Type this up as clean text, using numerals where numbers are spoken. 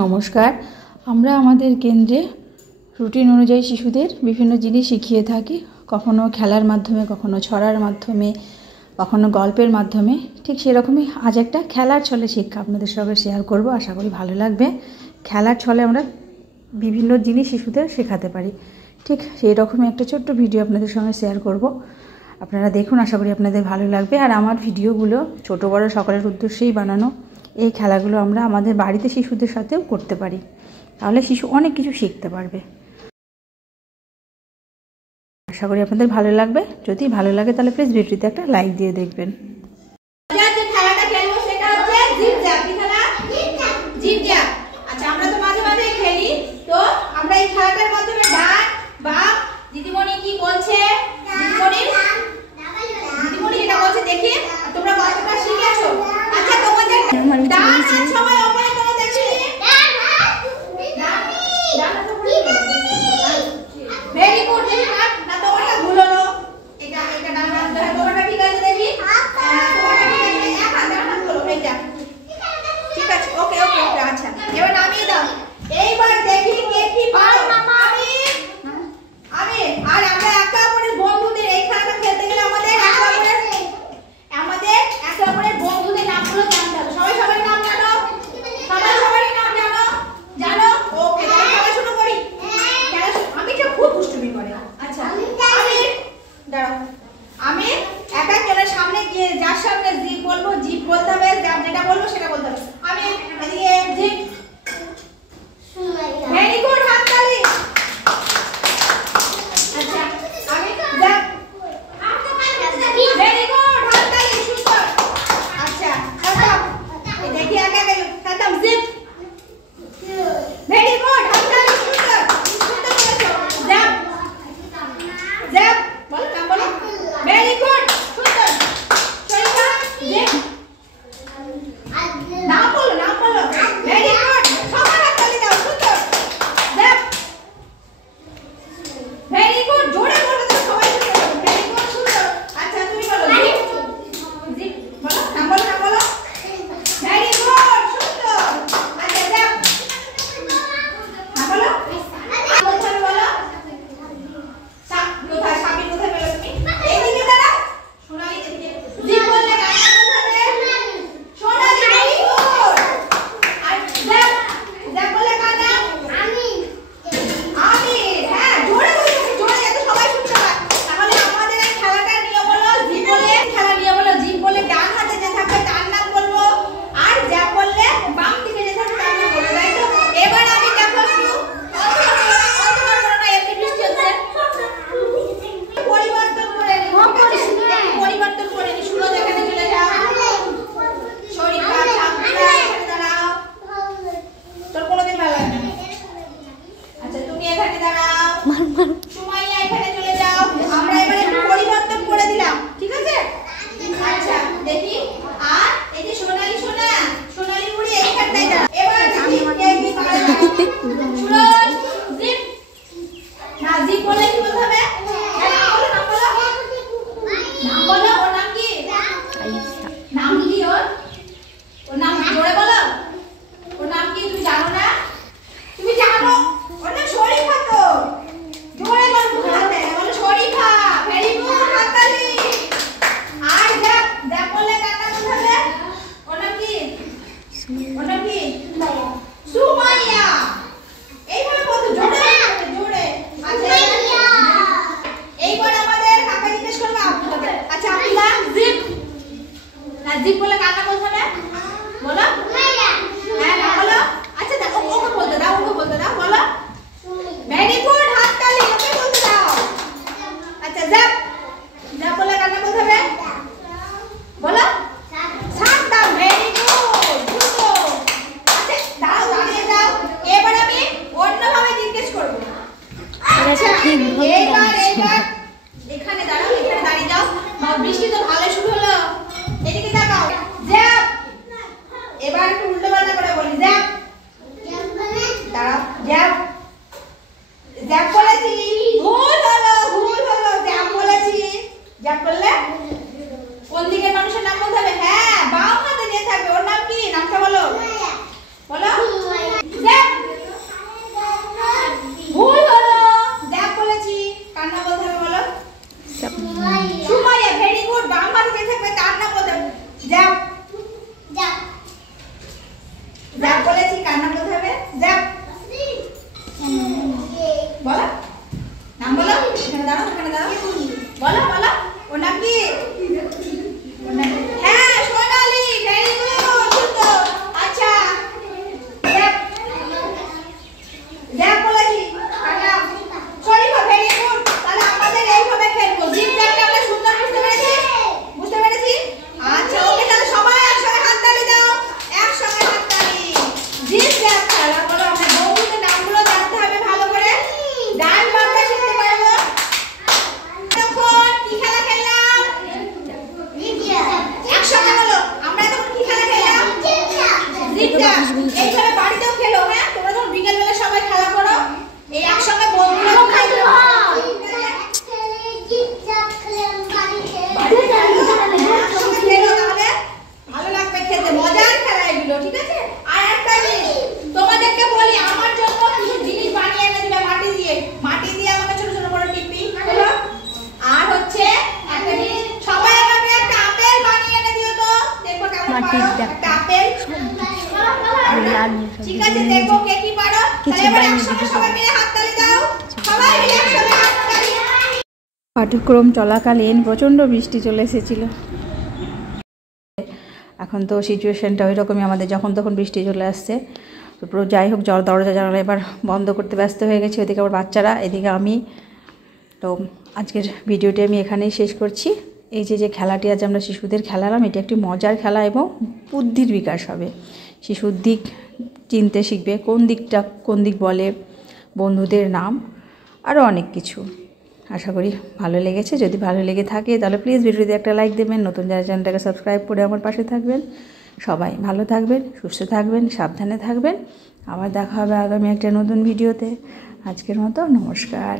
নমস্কার। আমরা আমাদের কেন্দ্রে রুটিন অনুযায়ী শিশুদের বিভিন্ন জিনিস শিখিয়ে থাকি, কখনো খেলার মাধ্যমে, কখনো ছড়ার মাধ্যমে, কখনো গল্পের মাধ্যমে। ঠিক সেরকমই আজ একটা খেলার ছলে শিক্ষা আপনাদের সঙ্গে শেয়ার করব, আশা করি ভালো লাগবে। খেলার ছলে আমরা বিভিন্ন জিনিস শিশুদের শেখাতে পারি, ঠিক সেই রকমই একটা ছোট্ট ভিডিও আপনাদের সঙ্গে শেয়ার করব। আপনারা দেখুন, আশা করি আপনাদের ভালো লাগবে। আর আমার ভিডিওগুলো ছোট বড় সকলের উদ্দেশ্যেই বানানো। এই খেলাগুলো আমরা আমাদের বাড়িতে শিশুদের সাথেও করতে পারি, তাহলে শিশু অনেক কিছু শিখতে পারবে। আশা করি আপনাদের ভালো লাগবে। যদি ভালো লাগে তাহলে প্লিজ ভিডিওতে একটা লাইক দিয়ে দেখবেন। খেলাটা খেলবো সেটা হচ্ছে জিপ জ্যাপ। কি খেলা? Zip zap. আচ্ছা, আমরা তো মাঝে মাঝে খেলি, তো আমরা এই খেলাটার মাধ্যমে ডান বাম দিদিমণি কি বলছে, দিদিমণি যেটা বলছে দেখি তোমরা কতটা শিখেছো। আচ্ছা, তোমাদের ডান হাত সবাই ওপরে করে দেখি। Very good. দেখি না তোমারটা ভুল হলো। এটা ডান হাত ধরে তোমারটা ঠিক আছে দেখি। তোমারটা ঠিক আছে, এক হাত ডান হাত করো এটা। ঠিক আছে, ওকে ওকে ওকে। আচ্ছা, এবার নামিয়ে দাও। এইবার দেখি কে কি পারো। আমি আর আমরা একে অপরের বন্ধুদের এই খেলাটা খেলতে গেলে আমাদের একে অপরের বন্ধুদের নামগুলো জানতে হবে। সবাই সবার নাম জানো? সবারই নাম জানো? ওকে, তাহলে খেলা শুরু করি। আমি তো খুব দুষ্টুমি করে। আচ্ছা, আমি দাঁড়াও। আমি এক একজনের সামনে গিয়ে যার সামনে জিপ বলবো, জিপ বলতে হবে, যেটা বলবো সেটা বলতে হবে। আমি এদিকে জিপ। ভেরি গুড, হাততালি। আচ্ছা, আমি জ্যাপ। ভেরি গুড, হাততালি, সুন্দর। আচ্ছা, খতম। এই দেখি একা গেল, খতম। জিপ। ভেরি গুড, হাততালি, সুন্দর সুন্দর করেছো। Zap zap. বলো নাম বলো। ভেরি গুড, সুন্দর। শরীফা। জিপ। নাম বলো। ভেরি গুড, সবার হাততালি দাও, সুন্দর। জ্যাপ। ভেরি গুড, জোরে বলো তো সবাই শুনতে পাবে। ভেরি গুড, সুন্দর। আচ্ছা, তুমি বলো। জিপ বলো, নাম বলো। ভেরি গুড, সুন্দর। আচ্ছা, জ্যাপ। নাম বলো। কোথায় বলো? সাপ কোথায়? সাপের কোথায় পেলো তুমি? এইদিকে দাঁড়াও। সোনালি দিকে। জিপ বললে কাকে বোঝাবে? সোনালি। Very good. আর জ্যাপ বললে কার নাম? আমি। হ্যাঁ, জোরে বলো, জোরে যাতে সবাই শুনতে পায়। তাহলে আমাদের এই খেলাটার নিয়ম হলো জিপ বলে, খেলার নিয়ম হলো জিপ বলে ডান হাতে যে থাকবে তার নাম বলবো, আর জ্যাপ বললে বাম দিকে যে থাকবে তার নাম বলবো, তাই তো? এবার আমি দেখো একটু অতবার বলো না, এমনি বৃষ্টি হচ্ছে। পরিবর্তন করে নি, পরিবর্তন করে নি। সুরজ এখানে চলে যাও। শরীফা, ছাত্রা এখানে দাঁড়াও। তোর কোনোদিন ভালো লাগে না। আচ্ছা, তুমি এখানে দাঁড়াও। সুমাইয়া এখানে চলে যাও। আমরা এবারে একটু পরিবর্তন করে দিলাম, ঠিক আছে? আচ্ছা, দেখি। আর এই যে সোনালি মুড়ি এইখানটায় দাঁড়াও। এবার দেখি কে কি পারে। সুরজ, জিপ। না, জিপ বলে কি বলতে হবে? নাম বলো। ওর নাম কি? নাম কি ওর নাম জোরে বলো। ওর নাম কি তুমি জানো না? তুমি জানো ওর নাম শরীফা তো। জোরে বলো, হাতে বলো শরীফা। ভেরি গুড, হাততালি। আর জ্যাপ বললে কার নাম বলতে হবে? ওর নাম কি? সুমাইয়া। এইভাবে বলতো, জোরে জোরে। আচ্ছা, এইবার আমাদের কাকা জিজ্ঞেস করবে আপনাদের। আচ্ছা, আব্দুল্লাহ। জিপ। না, জিপ বলে কার নাম বলতে হবে? বলো। হ্যাঁ, নাম বলো। আচ্ছা, দেখো ওকে বলতে দাও, বলো। ভেরি গুড, হাততালি, ওকে বলতে দাও। আচ্ছা, জ্যাপ বলে কার নাম বলতে হবে? বলো। সাদ্দাম। ভেরি গুড, সুন্দর। আচ্ছা, দাঁড়িয়ে যাও। এবার আমি অন্যভাবে জিজ্ঞেস করব। আচ্ছা, এইবার এখানে দাঁড়াও, এখানে দাঁড়িয়ে যাও। বৃষ্টি তো ভালো শুরু হলো। এদিকে তাকাও। জ্যাপ। এবার একটু উল্টো পাল্টা করে বলি। জ্যাপ। দাঁড়াও। জ্যাপ বলেছি, ভুল হলো। জ্যাপ বলেছি। জ্যাপ বললে কোন দিকের মানুষের নাম বলতে হবে? হ্যাঁ, বাম হাতে যে থাকবে ওর নাম কি? নামটা বলো। বলেছি কার নাম বলতে হবে যা বলো নাম বলো এখানে দাঁড়াও বলো বলো ওর নাম কি হ্যাঁ সোনালি ভেরি গুড সুন্দর আচ্ছা দেখ বলেছি কার নাম শরীফা ভেরি গুড তাহলে আমাদের এইভাবে খেলবো জিগজ্যাগটা আমরা সুন্দর বুঝতে পেরেছি আচ্ছা ওকে তাহলে সবাই একসঙ্গে হাততালি দাও একসঙ্গে হাততালি জিগজ্যাগ খেলা বলো আমরা বন্ধুদের নামগুলো জানতে হবে ভালো করে ডান বামটা শিখতে পারবো তখন কি খেলা খেললাম একসঙ্গে বলো আমরা তখন কি খেলা খেললাম জিগজ্যাগ এইভাবে বাড়িতেও খেলো হ্যাঁ তোমরা যখন বিকেল বেলা সবাই খেলা করো এই একসঙ্গে বন্ধুরা খেলো ভালো লাগবে খেতে মজার খেলা এগুলো ঠিক আছে আর একটা জিনিস তোমাদেরকে বলি আমার জন্য কিছু জিনিস বানিয়ে এনে দিবে মাটি দিয়ে আমাকে ছোট ছোট করে টিপি হলো আর হচ্ছে একটা জিনিস সবাই আমাকে একটা আপেল বানিয়ে এনে দিও তো দেখো কেমন পারো একটা আপেল ঠিক আছে দেখো কে কি পারো তাহলে এবার একসঙ্গে সবাই মিলে হাততালি দাও সবাই মিলে একসঙ্গে হাততালি পাঠ্যক্রম চলাকালীন প্রচণ্ড বৃষ্টি চলে এসেছিল। এখন তো সিচুয়েশানটা ওই রকমই, আমাদের যখন তখন বৃষ্টি চলে আসছে। তো যাই হোক দরজা জানালা এবার বন্ধ করতে ব্যস্ত হয়ে গেছি, ওদিকে আবার বাচ্চারা, এদিকে আমি। তো আজকের ভিডিওটি আমি এখানেই শেষ করছি। এই যে খেলাটি আজ আমরা শিশুদের খেলালাম, এটি একটি মজার খেলা এবং বুদ্ধির বিকাশ হবে। শিশুর দিক চিনতে শিখবে, কোন দিক বলে, বন্ধুদের নাম, আরও অনেক কিছু। আশা করি ভালো লেগেছে। যদি ভালো লেগে থাকে তাহলে প্লিজ ভিডিওতে একটা লাইক দেবেন, নতুন যারা চ্যানেলটাকে সাবস্ক্রাইব করে আমার পাশে থাকবেন। সবাই ভালো থাকবেন, সুস্থ থাকবেন, সাবধানে থাকবেন। আবার দেখা হবে আগামী একটা নতুন ভিডিওতে। আজকের মতো নমস্কার।